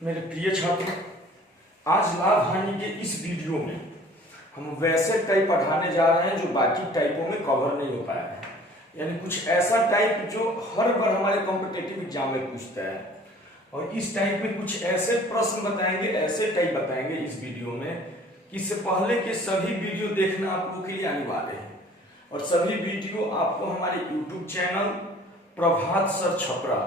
मेरे प्रिय छात्रों, आज लाभ हानि के इस वीडियो में हम वैसे टाइप पढ़ाने जा रहे हैं जो बाकी टाइपों में कवर नहीं हो पाया है। यानी कुछ ऐसा टाइप जो हर बार हमारे कॉम्पिटिटिव एग्जाम में पूछता है, और इस टाइप में कुछ ऐसे प्रश्न बताएंगे, ऐसे टाइप बताएंगे इस वीडियो में कि इससे पहले के सभी वीडियो देखना आप लोगों के लिए अनिवार्य है। और सभी वीडियो आपको हमारे YouTube चैनल प्रभात सर छपरा,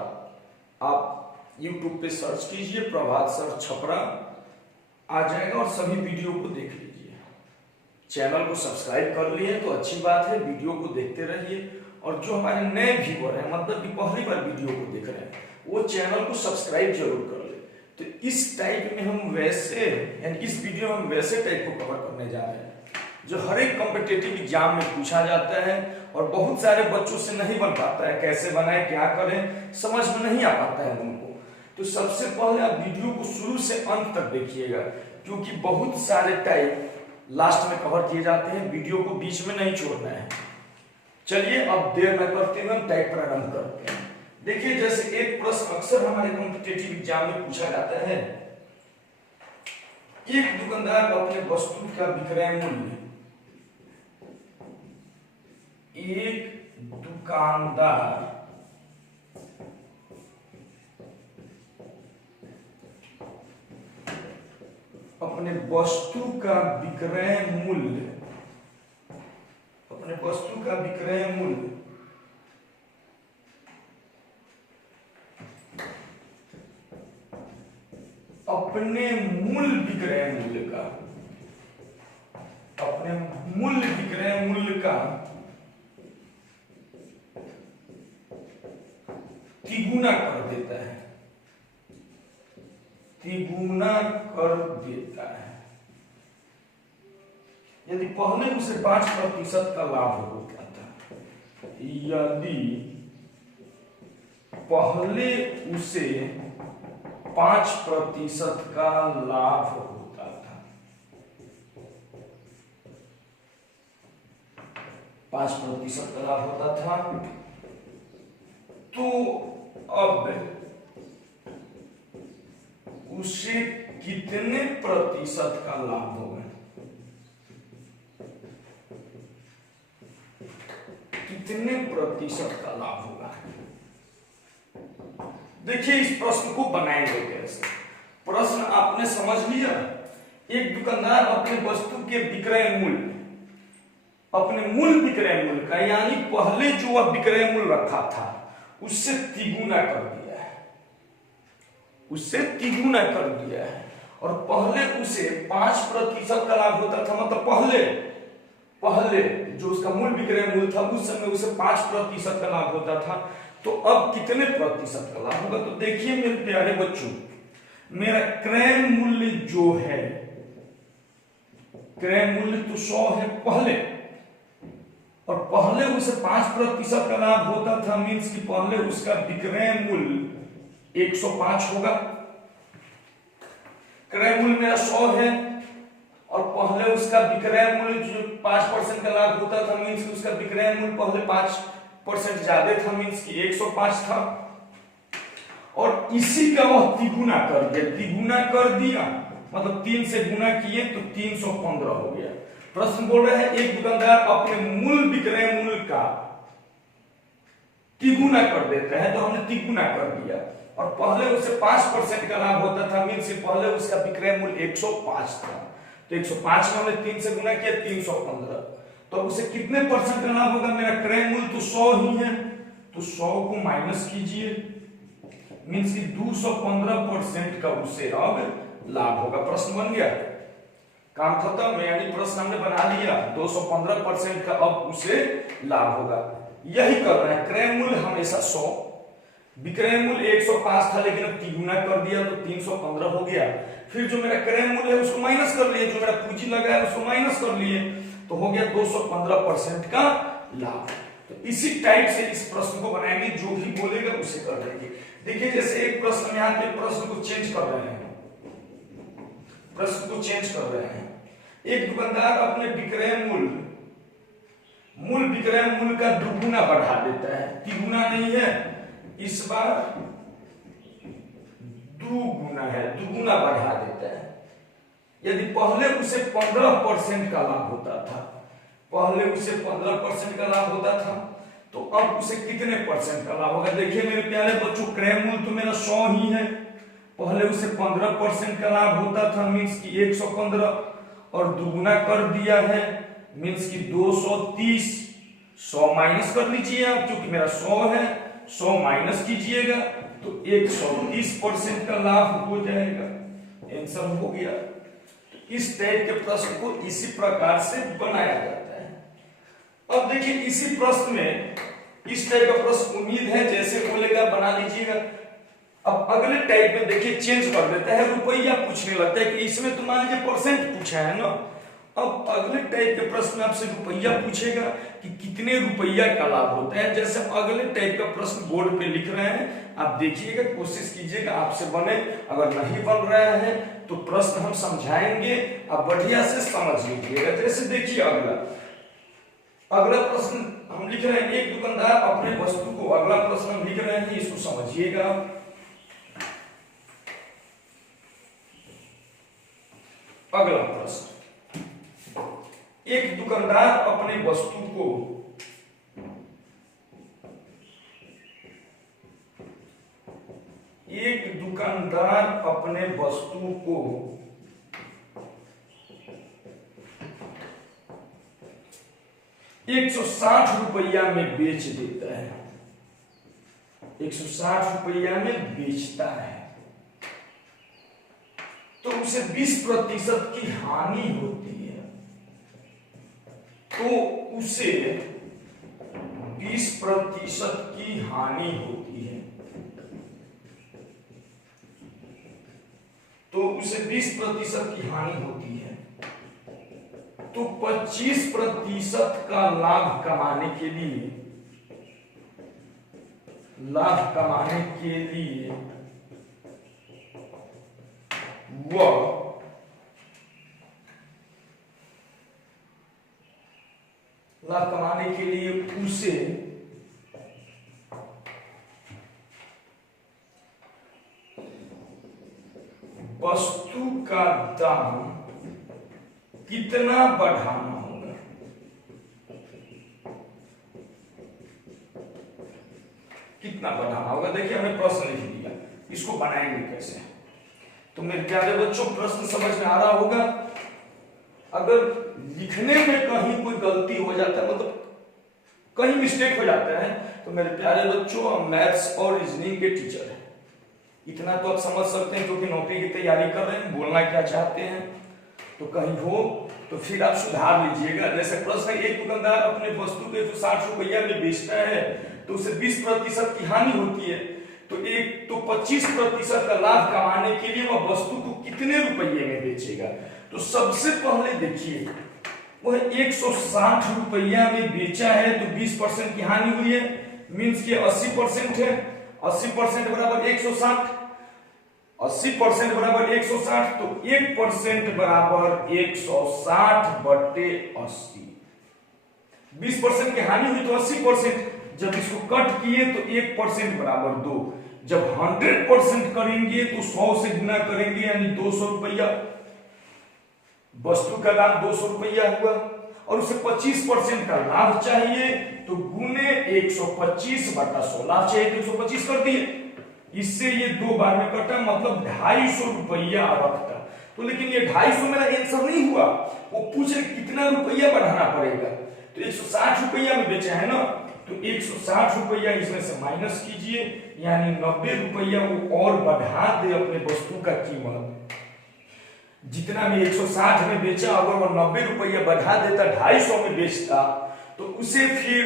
आप YouTube पे सर्च कीजिए प्रभात सर छपरा, आ जाएगा और सभी वीडियो को देख लीजिए। चैनल को सब्सक्राइब कर लिए तो अच्छी बात है, वीडियो को देखते रहिए। और जो हमारे नए व्यूअर हैं, मतलब कि पहली बार वीडियो को देख रहे हैं, वो चैनल को सब्सक्राइब जरूर कर ले। तो इस टाइप में हम वैसे, यानी इस वीडियो में हम वैसे टाइप को कवर करने जा रहे हैं जो हर एक कॉम्पिटिटिव एग्जाम में पूछा जाता है और बहुत सारे बच्चों से नहीं बन पाता है। कैसे बनाए, क्या करें, समझ में नहीं आ पाता है उनको। तो सबसे पहले आप वीडियो को शुरू से अंत तक देखिएगा, क्योंकि बहुत सारे टाइप लास्ट में कवर किए जाते हैं, वीडियो को बीच में नहीं छोड़ना है। चलिए अब देर न करते हुए हम टाइप प्रारंभ करते हैं। देखिए, जैसे एक प्रश्न अक्सर हमारे कॉम्पिटिटिव एग्जाम में पूछा जाता है, एक दुकानदार अपने वस्तु का विक्रय मूल्य, एक दुकानदार अपने वस्तु का विक्रय मूल्य, अपने वस्तु का विक्रय मूल्य अपने मूल विक्रय मूल्य का, अपने मूल विक्रय मूल्य का तिगुना कर देता है, तिगुना कर देता है। यदि पहले उसे 5% का लाभ होता था, यदि पहले उसे 5% का लाभ होता था, 5% का लाभ होता था, तो अब उसे कितने प्रतिशत का लाभ होगा, कितने प्रतिशत का लाभ होगा। देखिए, इस प्रश्न को बनाएंगे कैसे। प्रश्न आपने समझ लिया। एक दुकानदार अपने वस्तु के विक्रय मूल्य, अपने मूल विक्रय मूल्य का, यानी पहले जो वह विक्रय मूल्य रखा था उससे तिगुना कर दिया है, उससे तिगुना कर दिया है। और पहले उसे 5% का लाभ होता था, मतलब पहले जो उसका मूल विक्रय मूल्य था उस समय उसे 5% का लाभ होता था, तो अब कितने प्रतिशत का लाभ होगा। तो देखिए मेरे प्यारे बच्चों, मेरा क्रय मूल्य जो है, क्रय मूल्य तो 100 है पहले, और पहले उसे 5% का लाभ होता था, मीन्स कि पहले उसका विक्रय मूल्य 105 होगा। क्रय मूल्य मेरा 100 है और पहले उसका विक्रय मूल्य जो 5% का लाभ होता था, मीन्स कि उसका विक्रय मूल्य पहले 5% ज्यादा था, मीन्स कि 105 था, और इसी का वह तिगुना कर दिया। तिगुना कर दिया मतलब 3 से गुना किए तो 315 हो गया। प्रश्न बोल रहे हैं एक दुकानदार अपने मूल विक्रय मूल्य का तिगुना कर देता है, तो हमने तिगुना कर दिया। और पहले उसे 5% का लाभ होता था, मीन्स कि पहले उसका विक्रय मूल्य 105 था, तो 105 में हमने 3 से गुना किया 315, तो उसे कितने परसेंट का लाभ होगा। मेरा क्रय मूल्य तो 100 ही है, तो 100 को माइनस कीजिए, मीन्स कि 215% का उसे अब लाभ होगा। प्रश्न बन गया, काम खत्म। यानी प्रश्न हमने बना लिया, 215% का अब उसे लाभ होगा। यही कर रहे हैं, क्रय मूल्य हमेशा 100, विक्रय मूल्य 105 था, लेकिन अब तिगुना कर दिया तो 315 हो गया। फिर जो मेरा क्रय मूल्य है उसको माइनस कर लिए, जो मेरा पूंजी लगा है उसको माइनस कर लिए, तो हो गया 215% का लाभ। तो इसी टाइप से इस प्रश्न को बनाएंगे, जो भी बोलेगा उसे कर देंगे। देखिए, जैसे एक प्रश्न यहाँ पे प्रश्न को चेंज कर रहे हैं, प्रश्न को चेंज कर रहे हैं। एक दुकानदार अपने विक्रय मूल्य, मूल विक्रय मूल्य का दुगुना बढ़ा देता है, तिगुना नहीं है, इस बार दुगुना है, दुगुना बढ़ा देता है। यदि पहले उसे 15% का लाभ होता था, पहले उसे 15% का लाभ होता था, तो अब उसे कितने परसेंट का लाभ होगा? देखिए मेरे प्यारे बच्चों, क्रय मूल्य तो मेरा 100 ही है, पहले उसे 15% का लाभ होता था, मीन्स की 115, और दुगुना कर दिया है मीन्स की 230। 100 माइनस कर लीजिए आप, क्योंकि मेरा 100 है, 100 माइनस कीजिएगा तो 130% का लाभ हो जाएगा। आंसर हो गया। तो इस टाइप के प्रश्न को इसी प्रकार से बनाया जाता है। अब देखिए इसी प्रश्न में, इस टाइप का प्रश्न उम्मीद है जैसे बोलेगा बना लीजिएगा। अब अगले टाइप में देखिए चेंज कर देता है, रुपया पूछने लगता है कि इसमें तो मान लीजिए परसेंट पूछा है ना। अब अगले टाइप के प्रश्न में आपसे रुपया पूछेगा कि कितने रुपया का लाभ होता है। जैसे हम अगले टाइप का प्रश्न बोर्ड पे लिख रहे हैं, आप देखिएगा, कोशिश कीजिएगा आपसे बने। अगर नहीं बन रहा है तो प्रश्न हम समझाएंगे, आप बढ़िया से समझ लीजिएगा। जैसे देखिए अगला प्रश्न हम लिख रहे हैं, एक दुकानदार अपने वस्तु को, अगला प्रश्न हम लिख रहे हैं, इसको समझिएगा। अगला प्रश्न, एक दुकानदार अपने वस्तु को ₹160 में बेच देता है, 160 रुपया में बेचता है, तो उसे 20% की हानि होती है। तो उसे 20% की हानि होती है, तो उसे 20% की हानि होती है। तो 25% का लाभ कमाने के लिए, वह उसे वस्तु का दाम कितना बढ़ाना होगा? कितना बढ़ाना होगा? देखिए हमने प्रश्न लिख दिया, इसको बनाएंगे कैसे? तो मेरे प्यारे बच्चों प्रश्न समझ में आ रहा होगा। अगर लिखने में कहीं कोई गलती हो जाता है, मतलब कहीं मिस्टेक हो जाता है, तो मेरे प्यारे बच्चों मैथ्स और रीजनिंग के टीचर हैं, इतना तो आप समझ सकते हैं, क्योंकि नौकरी की तैयारी कर रहे हैं, बोलना क्या चाहते हैं, तो कहीं हो तो फिर आप सुधार लीजिएगा। जैसे प्रश्न, एक दुकानदार अपने वस्तु को 160 रुपया में बेचता है, तो उसे 20% की हानि होती है, तो 25% का लाभ कमाने के लिए वह वस्तु को कितने रुपये में बेचेगा? तो सबसे पहले देखिए, वह 160 रुपया में बेचा है, तो 20% की हानि हुई है, मीन्स कि 80% है, 80% बराबर 160, 80% बराबर 160, तो 1% बराबर 160 बटे 80। 20% की हानि हुई तो 80%, जब इसको कट किए तो 1% बराबर 2, जब 100% करेंगे तो 100 से गुना करेंगे, यानी 200 रुपया, वस्तु का दाम 200 रुपया हुआ, और उसे 25% का लाभ चाहिए, तो गुने 125 बटा 100, लाभ चाहिए तो 125 कर दिए, इससे ये 2 बार में कटा, मतलब 250 रुपया रखता। तो लेकिन ये 250 मेरा आंसर नहीं हुआ, वो पूछ रहे कितना रुपया बढ़ाना पड़ेगा, तो 160 रुपया में बेचा है ना, तो 160 रुपया इसमें से माइनस कीजिए, यानी 90 रुपया वो और बढ़ा दे अपने वस्तु का कीमत। जितना में 160 में बेचा, अगर वो 90 रुपया बढ़ा देता, 250 में बेचता, तो उसे फिर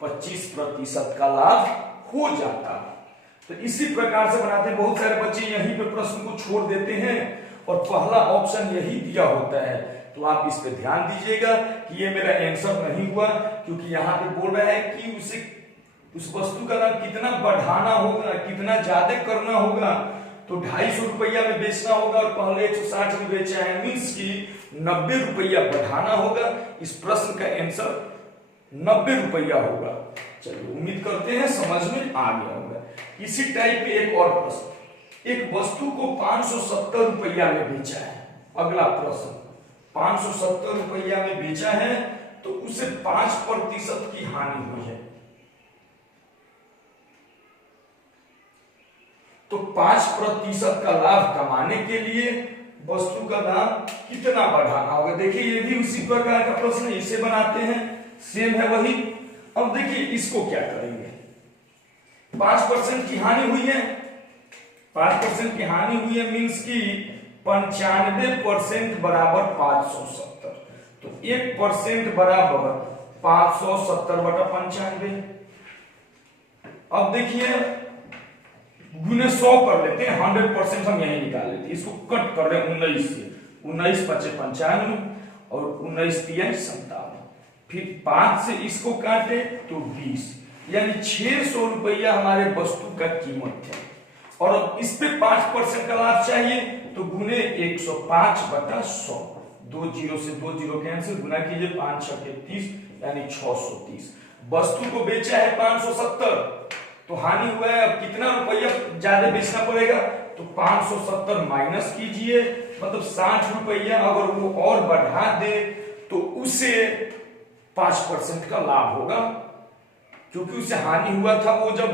25% का लाभ हो जाता। तो इसी प्रकार से बनाते हैं। बहुत सारे बच्चे यहीं पे प्रश्न को छोड़ देते हैं और पहला ऑप्शन यही दिया होता है, तो आप इस पे ध्यान दीजिएगा कि ये मेरा आंसर नहीं हुआ, क्योंकि यहाँ पे बोल रहा है कि उसे उस वस्तु का दाम कितना बढ़ाना होगा, कितना ज्यादा करना होगा, तो 250 रुपया में बेचना होगा, और पहले 160 में बेचा है, मीन्स की 90 रुपया बढ़ाना होगा। इस प्रश्न का आंसर 90 रुपया होगा। चलिए उम्मीद करते हैं समझ में आ गया होगा। इसी टाइप के एक और प्रश्न, एक वस्तु को 570 रुपया में बेचा है। अगला प्रश्न, 570 रुपया में बेचा है तो उसे 5% की हानि हुई है। तो 5% का लाभ कमाने के लिए वस्तु का दाम कितना बढ़ाना होगा। देखिए ये भी उसी प्रकार का प्रश्न है, इसे बनाते हैं, सेम है वही। अब देखिए इसको क्या करेंगे, 5% की हानि हुई है, 5% की हानि हुई है मीन्स की 95% बराबर 570, तो 1% बराबर 570 बटा 95। अब देखिए गुने 100 कर लेते हैं, 100% हम यही निकाल लेते हैं, इसको कट कर रहे हैं 19 से, 19 पचे 95 और 19 तिया 57, फिर 5 से इसको काटे तो 20, यानी 600 रुपया हमारे वस्तु का कीमत है। और अब इस पे 5% का लाभ चाहिए तो गुने 105 बटा 100, 2 जीरो से 2 जीरो कैंसिल, गुना कीजिए 5 6 के 30 यानी 630। वस्तु को बेचा है 570 तो हानि हुआ है, अब कितना रुपया ज्यादा बेचना पड़ेगा, तो 570 माइनस कीजिए, मतलब 60 रुपया अगर वो और बढ़ा दे तो उसे 5% का लाभ होगा, क्योंकि उसे हानि हुआ था, वो जब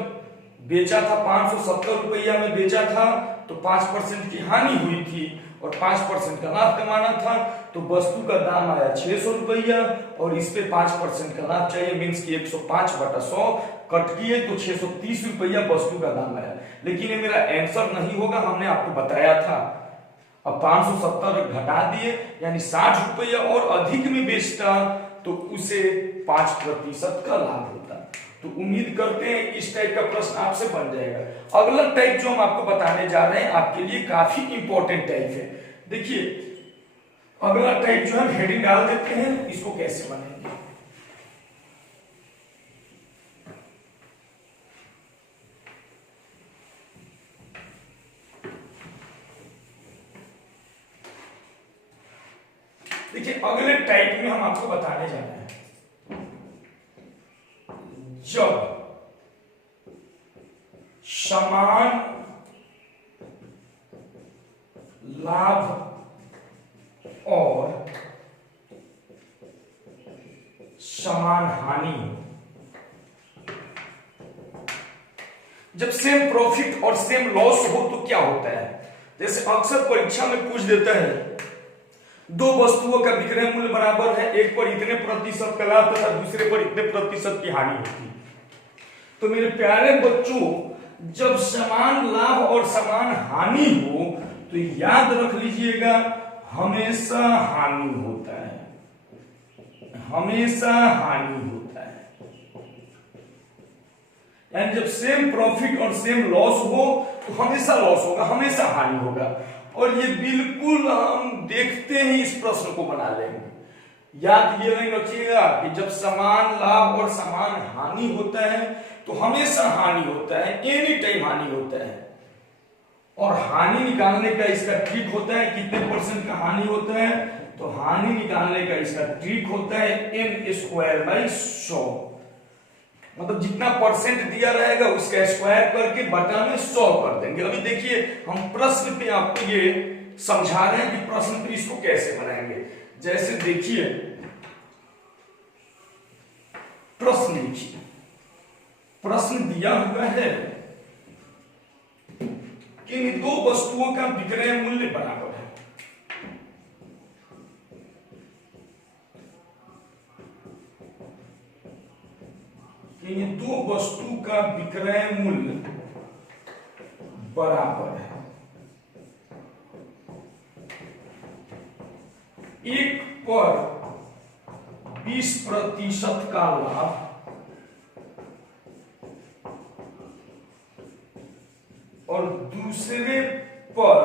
बेचा था 570 रुपया में बेचा था तो 5% की हानि हुई थी और 5% का लाभ कमाना था, तो वस्तु का दाम आया 600 रुपया और इस पे 5% का लाभ चाहिए मीन्स की 105 बटा 100 कट किए तो 630 रुपया वस्तु का दाम आया। लेकिन ये मेरा आंसर नहीं होगा, हमने आपको बताया था। अब 570 घटा दिए यानी 60 रुपया और अधिक में बेचता तो उसे 5% का लाभ होता। तो उम्मीद करते हैं इस टाइप का प्रश्न आपसे बन जाएगा। अगला टाइप जो हम आपको बताने जा रहे हैं आपके लिए काफी इंपॉर्टेंट टाइप है। देखिए अगला टाइप जो है हेडिंग डाल देते हैं, इसको कैसे बनेंगे। देखिए अगले टाइप में हम आपको बताने जा रहे हैं, जब समान लाभ और समान हानि, जब सेम प्रॉफिट और सेम लॉस हो तो क्या होता है। जैसे अक्सर परीक्षा में पूछ देता है दो वस्तुओं का विक्रय मूल्य बराबर है, एक पर इतने प्रतिशत का लाभ तथा दूसरे पर इतने प्रतिशत की हानि होती है। तो मेरे प्यारे बच्चों जब समान लाभ और समान हानि हो तो याद रख लीजिएगा हमेशा हानि होता है, हमेशा हानि होता है। यानी जब सेम प्रॉफिट और सेम लॉस हो तो हमेशा लॉस होगा, हमेशा हानि होगा। और ये बिल्कुल हम देखते ही इस प्रश्न को बना लेंगे। याद ये नहीं रखिएगा कि जब समान लाभ और समान हानि होता है तो हमेशा हानि होता है, एनी टाइम हानि होता है। और हानि निकालने का इसका ट्रिक होता है, कितने % का हानि होता है, तो हानि निकालने का इसका ट्रिक होता है n²/100, मतलब जितना परसेंट दिया रहेगा उसका स्क्वायर करके बटा में 100 कर देंगे। अभी देखिए हम प्रश्न पे आपको ये समझा रहे हैं कि प्रश्न पे इसको कैसे बनाएंगे। जैसे देखिए प्रश्न लिखिए, प्रश्न दिया हुआ है कि इन दो वस्तुओं का विक्रय मूल्य बराबर है। इन दो वस्तु का विक्रय मूल्य बराबर है। एक पर 20% का लाभ और दूसरे पर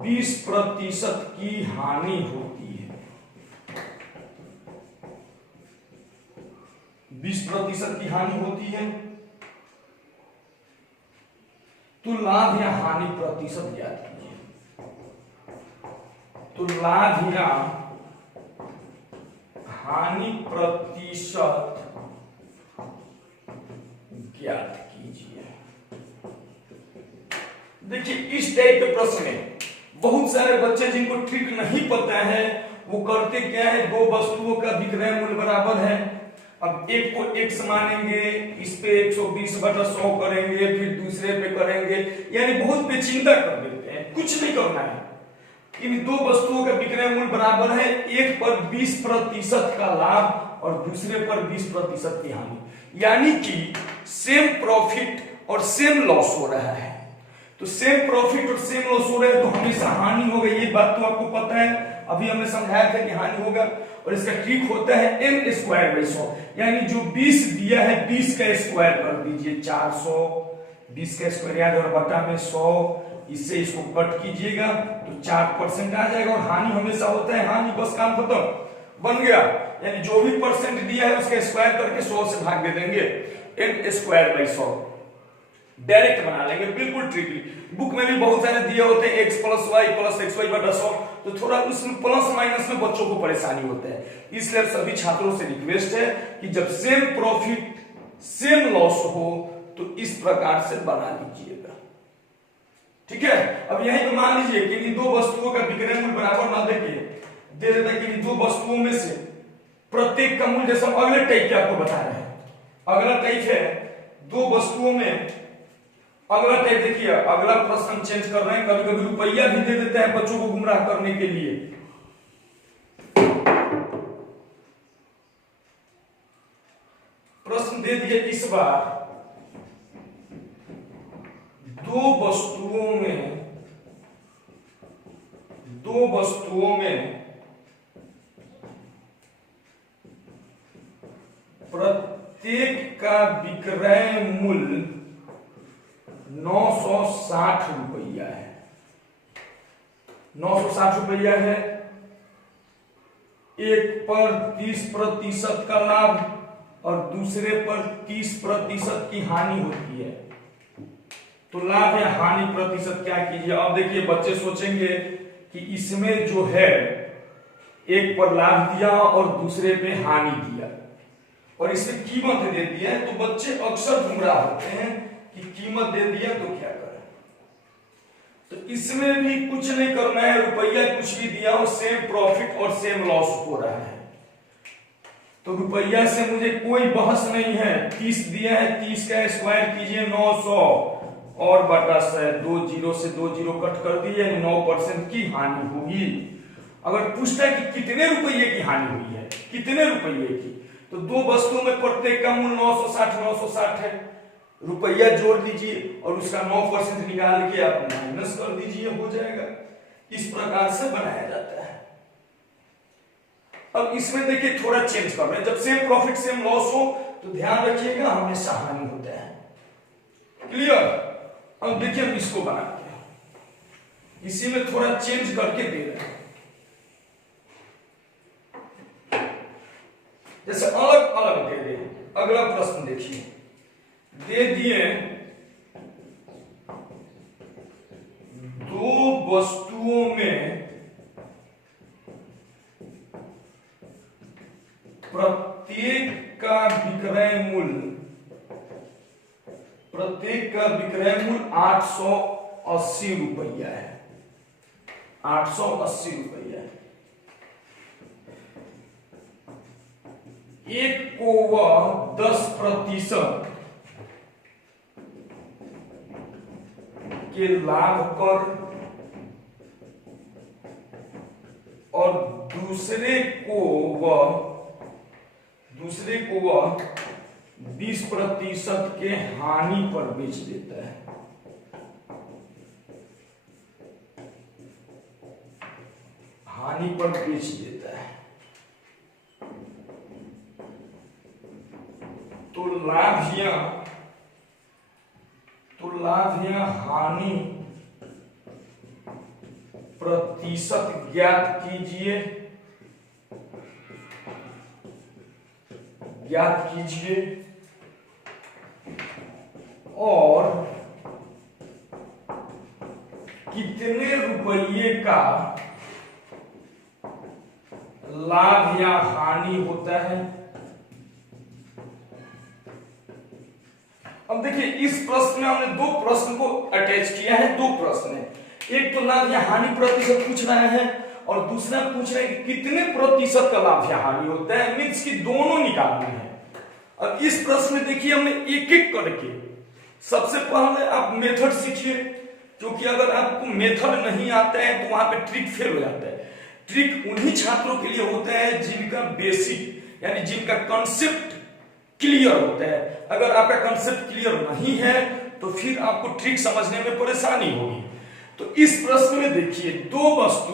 20% की हानि होती है। 20% की हानि होती है तो लाभ या हानि प्रतिशत ज्ञात कीजिए। तो लाभ या हानि प्रतिशत ज्ञात कीजिए। देखिए इस टाइप के प्रश्न में बहुत सारे बच्चे जिनको ट्रिक नहीं पता है वो करते क्या है, दो वस्तुओं का विक्रय मूल्य बराबर है, अब एक को x मानेंगे, इस पे 120/100 करेंगे, फिर दूसरे पे करेंगे, यानी बहुत पेचीदा कर देते हैं, कुछ नहीं करना है। इन दो वस्तुओं का विक्रय मूल्य बराबर है, एक पर 20% का लाभ और दूसरे पर 20% की हानि, यानी कि सेम प्रॉफिट और सेम लॉस हो रहा है। तो सेम प्रॉफिट और सेम लॉस हो रहा है तो हमेशा हानि होगा, ये बात तो आपको पता है, अभी हमने समझाया था कि हानि होगा। और इसका ट्रिक होता है m²/100, यानी जो 20 दिया है 20 का स्क्वायर कर दीजिए, 400, 20 का स्क्वायर याद और बटा में 100, इससे इसको कट कीजिएगा तो 4% आ जाएगा। और हानि हमेशा होता है, हानि बस काम खत्म, बन गया, यानी जो भी परसेंट दिया है उसका स्क्वायर करके 100 से भाग दे देंगे, m²/100 डायरेक्ट बना लेंगे, बिल्कुल ट्रिकली। बुक में भी बहुत सारे दिए होते हैं x + y + xy/100, तो थोड़ा उसमें प्लस माइनस में बच्चों को परेशानी होता है, इसलिए सभी छात्रों से रिक्वेस्ट है कि जब सेम प्रॉफिट सेम लॉस हो तो इस प्रकार से बना लीजिएगा, ठीक है। अब यहीं पे मान लीजिए कि इन दो वस्तुओं का विक्रय मूल्य बराबर ना देखिए दे देता है कि इन दो वस्तुओं में से प्रत्येक का मूल्य, जैसे अगले टाइप के आपको बता रहे हैं, अगला टाइप है दो वस्तुओं में, अगला टाइप देखिए, अगला प्रश्न चेंज कर रहे हैं, कभी कभी रुपया भी दे देते हैं बच्चों को गुमराह करने के लिए। प्रश्न दे दिए इस बार, दो वस्तुओं में प्रत्येक का विक्रय मूल्य 960 रुपया है, 960 रुपया है, एक पर 30% का लाभ और दूसरे पर 30% की हानि होती है। तो लाभ या हानि प्रतिशत क्या कीजिए, अब देखिए बच्चे सोचेंगे कि इसमें जो है एक पर लाभ दिया और दूसरे पे हानि दिया और इसमें कीमत दे दी है, तो बच्चे अक्सर गुमराह होते हैं कि कीमत दे दिया तो क्या करें। तो इसमें भी कुछ नहीं करना है, रुपया कुछ भी दिया और सेम प्रॉफिट और सेम लॉस हो रहा है, तो रुपया से मुझे कोई बहस नहीं है, 30 दिया है, 30 का स्क्वायर कीजिए 900 और बटा 100, 2 जीरो से 2 जीरो कट कर दिए, 9% की हानि होगी। अगर पूछता है कि कितने रुपये की हानि हुई है, कितने रुपये की, तो दो वस्तुओं में प्रत्येक का मूल्य 960 है, रुपया जोड़ दीजिए और उसका 9% निकाल के आप माइनस कर दीजिए, हो जाएगा। इस प्रकार से बनाया जाता है। अब इसमें देखिए थोड़ा चेंज कर रहे हैं, जब सेम प्रॉफिट सेम लॉस हो तो ध्यान रखिएगा हमेशा हानि होता है, क्लियर। अब देखिए हम इसको बनाते हैं, इसी में थोड़ा चेंज करके दे रहे हैं, जैसे अलग अलग दे दे। अगला प्रश्न देखिए, दे दिए दो वस्तुओं में प्रत्येक का विक्रय मूल्य 880 रुपया है, 880 रुपया है। एक को वह 10% के लाभ पर और दूसरे को वह 20% के हानि पर बेच देता है। हानि पर बेच देता है, तो लाभ या हानि प्रतिशत ज्ञात कीजिए, और कितने रुपये का लाभ या हानि होता है। अब देखिए इस प्रश्न में हमने दो प्रश्न को अटैच किया है, दो प्रश्न है। एक तो लाभ या हानि प्रतिशत पूछ रहे हैं और दूसरा पूछ रहे हैं कि कितने प्रतिशत का लाभ या हानि होता है, मीन्स की दोनों निकालना है। अब इस प्रश्न में देखिए हमने एक एक करके, सबसे पहले आप मेथड सीखिए, क्योंकि अगर आपको मेथड नहीं आता है तो वहां पे ट्रिक फेल हो जाता है। ट्रिक उन्हीं छात्रों के लिए होता है जिनका बेसिक यानी जिनका कंसेप्ट क्लियर होता है। अगर आपका कंसेप्ट क्लियर नहीं है तो फिर आपको ट्रिक समझने में परेशानी होगी। तो इस प्रश्न में देखिए दो वस्तु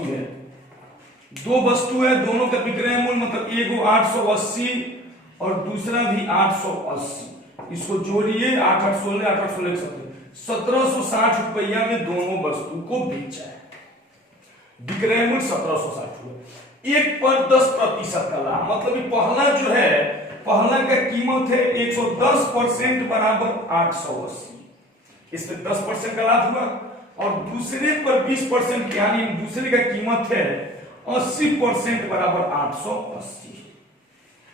है, दोनों का विक्रय मूल्य मतलब एगो 880 और दूसरा भी 880, इसको जोड़िए 8 8 16 8 8 16 1760 रुपया में दोनों वस्तु को बेचा है। विक्रय मूल्य 1760 हुआ। 1 पर 10% का लाभ, मतलब पहला जो है, पहला का कीमत है 110% बराबर 880, इस पे 10% का लाभ हुआ। और दूसरे पर 20% यानी दूसरे का कीमत है 80% बराबर 880।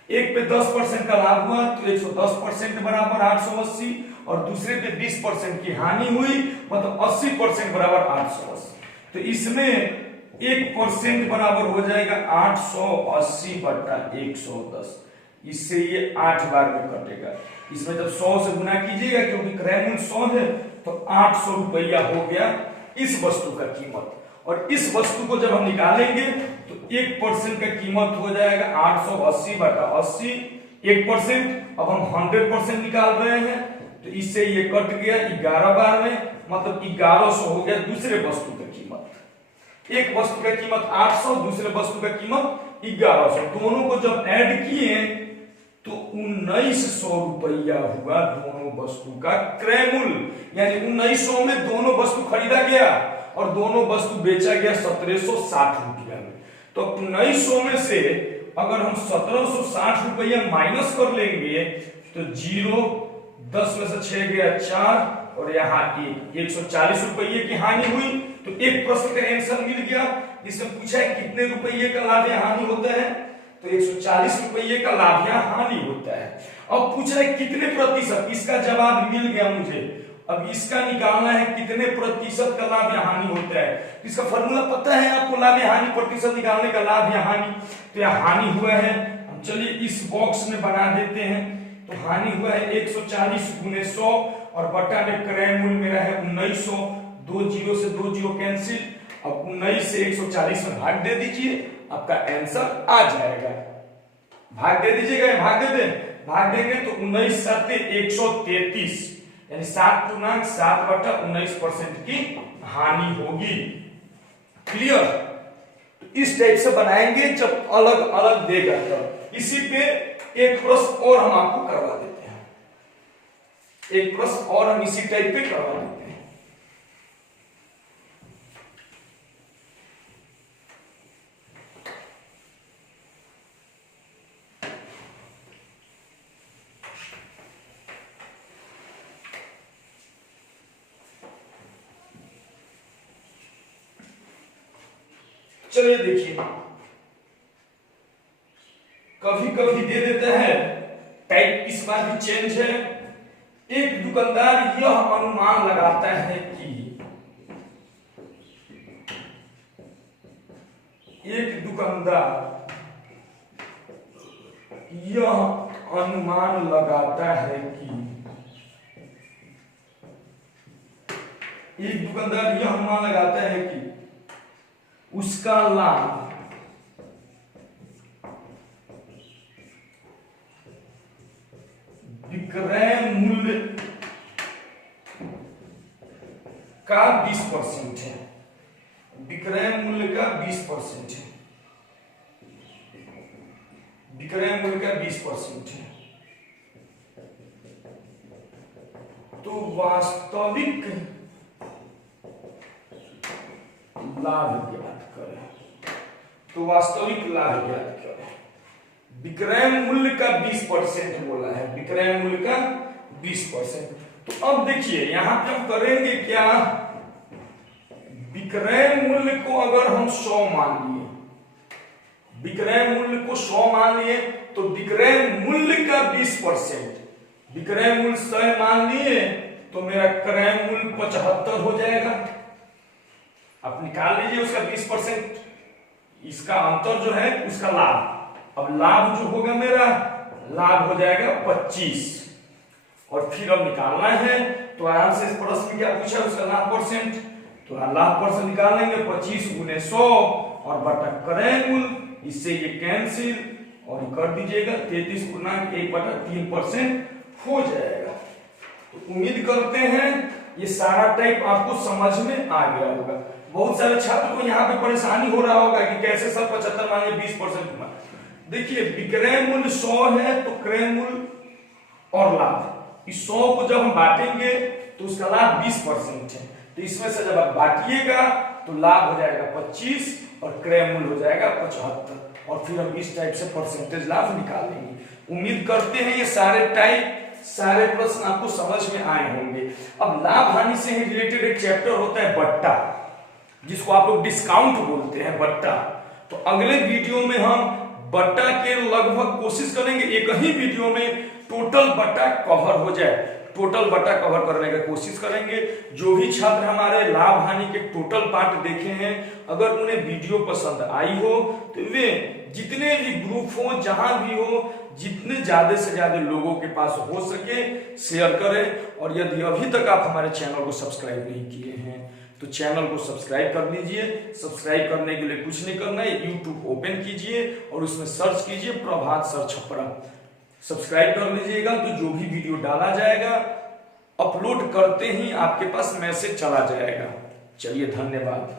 एक पे 10% का लाभ हुआ तो 110% बराबर 880 और दूसरे पे 20% की हानि हुई मतलब 80% बराबर 880। तो इसमें 1% बराबर हो जाएगा 880 बटा 110। इससे ये 8 बार में कटेगा। इसमें जब 100 से गुना कीजिएगा, क्योंकि क्रय मूल्य 100 है, तो 800 रुपया हो गया इस वस्तु का कीमत। और इस वस्तु को जब हम निकालेंगे तो 1% का कीमत हो जाएगा 880 बटा 80, 1%। अब हम 100% निकाल रहे हैं तो इससे ये कट गया 11 बार में, मतलब 1100 हो गया दूसरे वस्तु का कीमत। एक वस्तु का कीमत 800, दूसरे वस्तु का कीमत 1100, दोनों को जब ऐड किए तो 1900 रुपया हुआ दोनों वस्तु का क्रय मूल्य। यानी 1900 में दोनों वस्तु खरीदा गया और दोनों वस्तु बेचा गया 1760 रुपया में। तो 1900 में से अगर हम 1760 रुपया माइनस कर लेंगे तो 0, 10 में से 6 गया 4 और यहाँ 140 रुपये की हानि हुई। तो एक प्रश्न का आंसर मिल गया। इसमें पूछा है कितने रुपये का लाभ या हानि होता है, तो 140 रुपये का लाभ या हानि होता है। अब पूछ रहे कितने प्रतिशत, इसका जवाब मिल गया मुझे। अब इसका निकालना है कितने प्रतिशत का लाभ या हानि होता है। तो इसका फॉर्मूला पता है आपको, लाभ या हानि प्रतिशत निकालने का, लाभ या हानि। तो यह हानि हुआ है, हम चलिए इस बॉक्स में बना देते हैं। तो हानि हुआ है 140 गुने 100 और बटा में क्रय मूल्य मेरा है 1900, 2 0 से 2 0 कैंसिल। अब 19 से 140 में भाग दे दीजिए, आपका आंसर आ जाएगा। भाग दे दीजिएगा, भाग दे दें, भाग देंगे तो 19 7 133 यानी 7 बटा 19% की हानि होगी। क्लियर? तो इस टाइप से बनाएंगे जब अलग अलग देगा तब। इसी पे एक प्रश्न और हम आपको करवा देते हैं, एक प्रश्न और हम इसी टाइप पे करवा देते हैं। चलिए देखिए, कभी कभी दे देता है, टाइप इस बार भी चेंज है। एक दुकानदार यह अनुमान लगाता है कि एक दुकानदार यह अनुमान लगाता है कि एक दुकानदार यह अनुमान लगाता है कि उसका लाभ विक्रय मूल्य का 20% है, विक्रय मूल्य का 20% है, विक्रय मूल्य का 20% है। तो वास्तविक लाभ ज्ञात करें, तो वास्तविक लाभ ज्ञात करें। विक्रय मूल्य का 20% बोला है, विक्रय मूल्य का 20%। तो अब देखिए यहां पे हम करेंगे क्या, विक्रय मूल्य को अगर हम 100 मान लिए, विक्रय मूल्य को 100 मान लिए, तो विक्रय मूल्य का 20% विक्रय मूल्य 100 मान लिए तो मेरा क्रय मूल्य 75 हो जाएगा। आप निकाल लीजिए उसका 20%, इसका अंतर जो है उसका लाभ। अब लाभ जो होगा मेरा, लाभ हो जाएगा 25, और फिर अब निकालना है तो आराम से इस प्रश्न में क्या पूछा उसका लाभ परसेंट, तो लाभ परसेंट निकाल लेंगे 25 गुने 100 और बटा क्रय मूल्य, इससे ये कैंसिल और कर दीजिएगा 33 गुना 1/3% हो जाएगा। तो उम्मीद करते हैं ये सारा टाइप आपको समझ में आ गया होगा। बहुत सारे छात्र को यहाँ पे परेशानी हो रहा होगा कि कैसे सर 75 मांगे 20% मान। देखिए विक्रय मूल्य 100 है तो क्रय मूल्य और लाभ, इस 100 को जब हम बांटेंगे तो उसका लाभ 20% है, तो इसमें से जब आप बांटिएगा तो लाभ हो जाएगा 25 और क्रय मूल्य हो जाएगा 75, और फिर हम इस टाइप से परसेंटेज लाभ निकाल लेंगे। उम्मीद करते हैं ये सारे टाइप सारे प्रश्न आपको समझ में आए होंगे। अब लाभ हानि से रिलेटेड एक चैप्टर होता है बट्टा, जिसको आप लोग डिस्काउंट बोलते हैं बट्टा। तो अगले वीडियो में हम बट्टा के लगभग कोशिश करेंगे एक ही वीडियो में टोटल बट्टा कवर हो जाए, टोटल बट्टा कवर करने का कोशिश करेंगे। जो भी छात्र हमारे लाभ हानि के टोटल पार्ट देखे हैं, अगर उन्हें वीडियो पसंद आई हो तो वे जितने भी ग्रुप हो जहां भी हो, जितने ज्यादा से ज्यादा लोगों के पास हो सके शेयर करें। और यदि अभी तक आप हमारे चैनल को सब्सक्राइब नहीं किए हैं तो चैनल को सब्सक्राइब कर लीजिए। सब्सक्राइब करने के लिए कुछ नहीं करना है, यूट्यूब ओपन कीजिए और उसमें सर्च कीजिए प्रभात सर छपरा, सब्सक्राइब कर लीजिएगा। तो जो भी वीडियो डाला जाएगा अपलोड करते ही आपके पास मैसेज चला जाएगा। चलिए धन्यवाद।